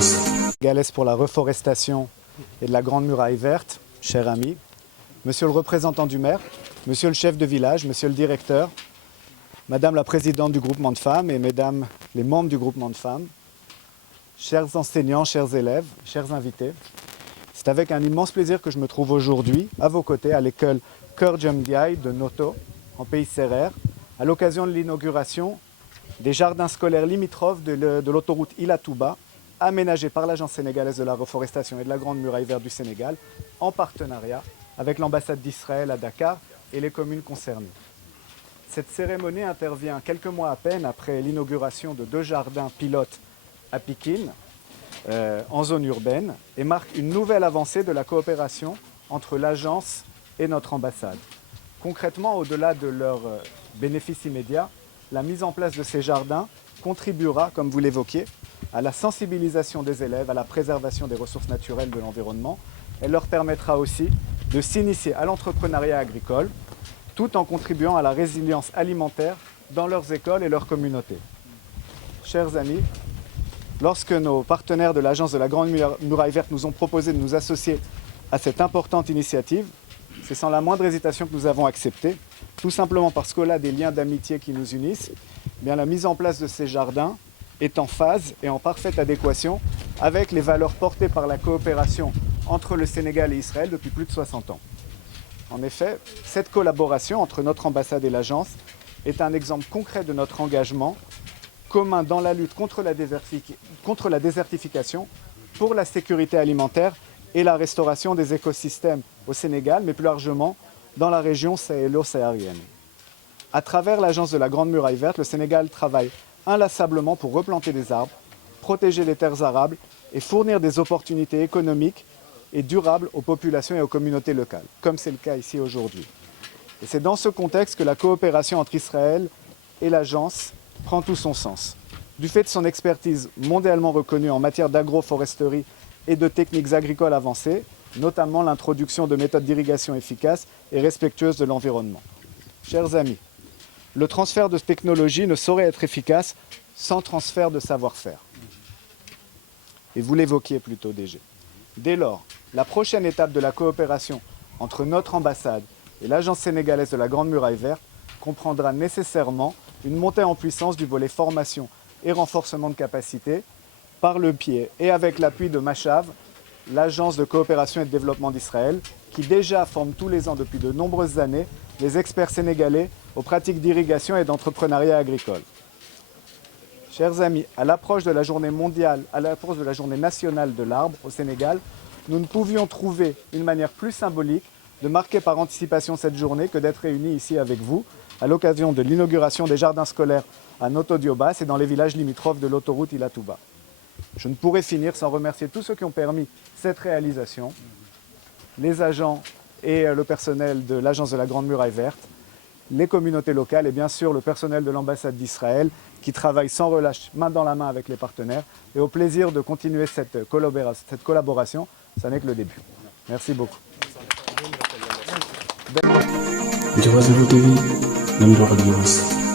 Sénégalaise pour la reforestation et de la Grande Muraille Verte, cher ami, monsieur le représentant du maire, monsieur le chef de village, monsieur le directeur, madame la présidente du groupement de femmes et mesdames les membres du groupement de femmes, chers enseignants, chers élèves, chers invités, c'est avec un immense plaisir que je me trouve aujourd'hui à vos côtés à l'école Cœur Djamdiaï de Noto, en pays Sérère, à l'occasion de l'inauguration des jardins scolaires limitrophes de l'autoroute Ila Touba, aménagés par l'Agence sénégalaise de la reforestation et de la Grande Muraille Verte du Sénégal, en partenariat avec l'ambassade d'Israël à Dakar et les communes concernées. Cette cérémonie intervient quelques mois à peine après l'inauguration de 2 jardins pilotes à Pikine, en zone urbaine, et marque une nouvelle avancée de la coopération entre l'agence et notre ambassade. Concrètement, au-delà de leurs bénéfices immédiats, la mise en place de ces jardins contribuera, comme vous l'évoquiez, à la sensibilisation des élèves, à la préservation des ressources naturelles de l'environnement. Elle leur permettra aussi de s'initier à l'entrepreneuriat agricole, tout en contribuant à la résilience alimentaire dans leurs écoles et leurs communautés. Chers amis, lorsque nos partenaires de l'Agence de la Grande Muraille Verte nous ont proposé de nous associer à cette importante initiative, c'est sans la moindre hésitation que nous avons accepté, tout simplement parce qu'au-delà des liens d'amitié qui nous unissent, eh bien, la mise en place de ces jardins est en phase et en parfaite adéquation avec les valeurs portées par la coopération entre le Sénégal et Israël depuis plus de 60 ans. En effet, cette collaboration entre notre ambassade et l'agence est un exemple concret de notre engagement commun dans la lutte contre la désertification, pour la sécurité alimentaire et la restauration des écosystèmes au Sénégal, mais plus largement dans la région sahélo-saharienne. À travers l'Agence de la Grande Muraille Verte, le Sénégal travaille inlassablement pour replanter des arbres, protéger les terres arables et fournir des opportunités économiques et durables aux populations et aux communautés locales, comme c'est le cas ici aujourd'hui. Et c'est dans ce contexte que la coopération entre Israël et l'agence prend tout son sens. Du fait de son expertise mondialement reconnue en matière d'agroforesterie et de techniques agricoles avancées, notamment l'introduction de méthodes d'irrigation efficaces et respectueuses de l'environnement. Chers amis, le transfert de technologie ne saurait être efficace sans transfert de savoir-faire. Et vous l'évoquiez plus tôt, DG. Dès lors, la prochaine étape de la coopération entre notre ambassade et l'Agence sénégalaise de la Grande Muraille Verte comprendra nécessairement une montée en puissance du volet formation et renforcement de capacité par le biais et avec l'appui de Machav, l'Agence de coopération et de développement d'Israël, qui déjà forme tous les ans depuis de nombreuses années les experts sénégalais aux pratiques d'irrigation et d'entrepreneuriat agricole. Chers amis, à l'approche de la journée mondiale, à l'approche de la journée nationale de l'arbre au Sénégal, nous ne pouvions trouver une manière plus symbolique de marquer par anticipation cette journée que d'être réunis ici avec vous à l'occasion de l'inauguration des jardins scolaires à Noto Diobass et dans les villages limitrophes de l'autoroute Ila Touba. Je ne pourrais finir sans remercier tous ceux qui ont permis cette réalisation, les agents et le personnel de l'Agence de la Grande Muraille Verte, les communautés locales et bien sûr le personnel de l'ambassade d'Israël qui travaille sans relâche, main dans la main avec les partenaires, et au plaisir de continuer cette collaboration. Ça n'est que le début. Merci beaucoup. Jawazul TV, Namdor News.